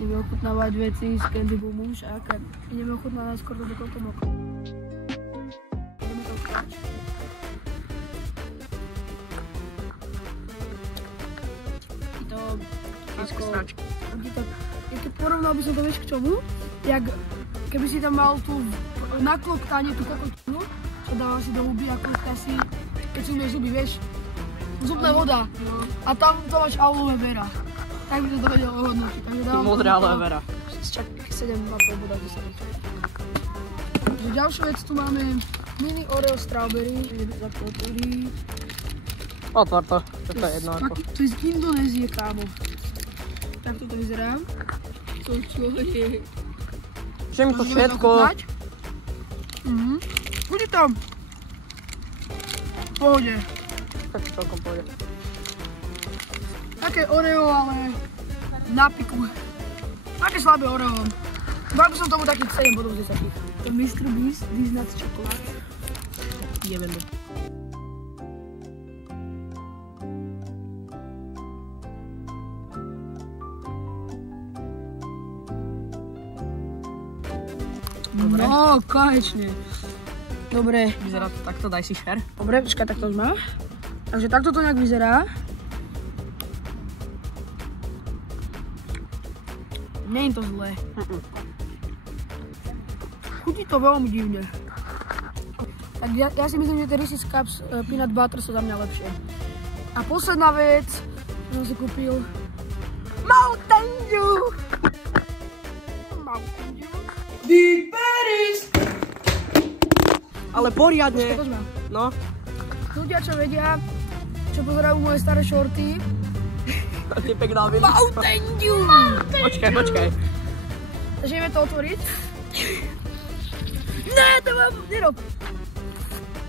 Ideme ochutnávať veci z Candy Boomu však. Ideme ochutnávať najskôr do Kokomoko. Ideme to vtáč. Porovnal by som to, vieš k čomu? Jak keby si tam mal tú na kloktanie tú kokotinu, čo dáva si do huby a klokta si, keď si umieš zuby, vieš? Zubná voda. A tam to máš aloe vera. Tak by som to vedel ohodnotiť. Modrá aloe vera. Čak 7,5 bodá 10. Ďalšiu vec tu máme mini Oreo strawberry. Otvor to, toto je jedno ako. To je z Indonézie, kámo. Takto to vyzerá. Čo je? Že mi to všetko. Bude tam. V pohode. Tak to celkom pohode. Také Oreo, ale na piku. Také slabé Oreo. Dal by som tomu takých 7 bodov z 10. To je Mr. Beast, These Nuts Chocolate. Ideme. Dobre. No, konečne. Dobre. Vyzerá to takto, daj si share. Dobre, počkaj, takto sme. Takže takto to nejak vyzerá. Nie je to zlé. Chutí to veľmi divne. Tak ja si myslím, že tie Reese's Cups Peanut Butter sú za mňa lepšie. A posledná vec, som si kúpil Mountain Dew. Mountain Dew. Big Berries. Ale poriadne. No. Ľudia, čo vedia, čo pozerajú moje staré shorty. Typek dal vidieť. Mountain Dew. Počkaj. Takže ideme to otvoriť. Ne, to mám, nerob.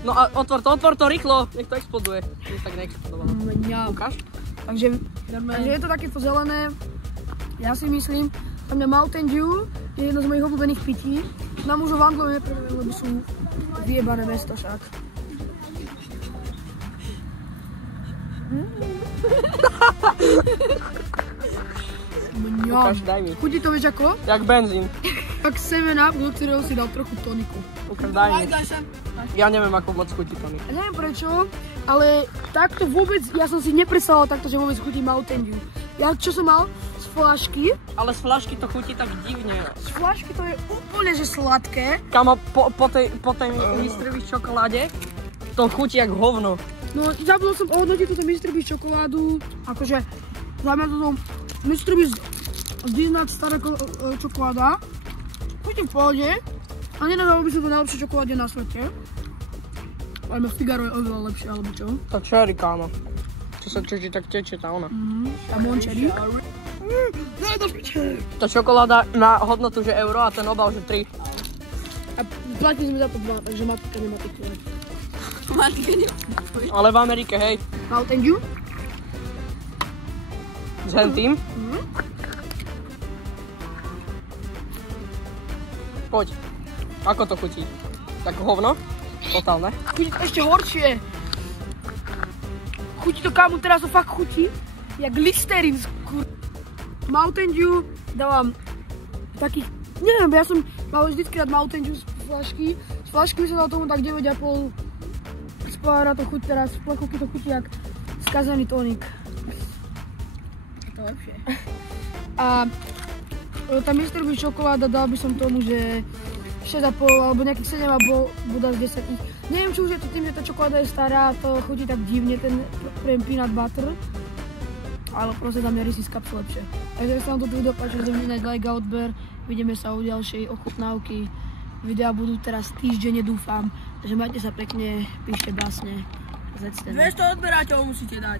No a otvor to rýchlo, nech to exploduje. Nech tak neexplodovalo. Ukáž? Takže je to takéto zelené. Ja si myslím, za mňa Mountain Dew je jedno z mojich obľúbených pití. Nám už o Vandlove neprevedem, lebo sú vyjebané mesto však. Ukáž, daj mi. Chutí to, vieš ako? Jak benzín. Tak 7up, do ktorého si dal trochu toniku. Ukáž, daj mi. Ja neviem, ako moc chutí tonik. Ja neviem prečo, ale takto vôbec, ja som si nepredstavoval takto, že vôbec chutí Mountain Dew. Ja čo som mal? Z fľašky. Ale z fľašky to chutí tak divne. Z fľašky to je úplne že sladké. Kamo, po tej Mr. Beast čokoláde to chutí jak hovno. No, zabudol som ohodnotiť túto Mr. Beast čokoládu. Akože, za mňa toto Mr. Beast These Nuts stará čokoláda. Chutí v pohode. A nenazval by som to najlepšie čokoláde na svete. Ale Figaro je oveľa lepšie, alebo čo? To cherry, kámo. Čo sa čuží, tak teče tá ona. Tá mončerí. Tá čokoláda má hodnotu, že euro a ten obal, že 3. A platili sme za to 2, takže matka nemá tých. Ale v Amerike, hej. Mountain Dew. S hentým. Poď. Ako to chutí? Tak hovno? Totálne. Chutí to ešte horšie. Chutí to, kámo, teraz to fakt chutí. Jak Listerin, Mountain Dew dávam takých, neviem, ja som mal vždycky rád Mountain Dew z fľašky. Z fľašky by som dal tomu tak 9,5. Spára to chuť teraz, v plakovky to chutí jak skazený tonik. Je to lepšie. A tá Mr. Beast čokoláda dal by som tomu, že 6,5 alebo nejakých 7,5 bodá z 10. Neviem, či už je to tým, že tá čokoláda je stará, to chutí tak divne, ten peanut butter. Ale proste za mňa Reese's Cups lepšie. Takže ak sa vám toto video páči, rozhodnite dať like a odber. Vidíme sa u ďalšej ochutnávky. Videá budú teraz týždenne, dúfam. Takže majte sa pekne, píšte básne. 200 odberateľov musíte dať.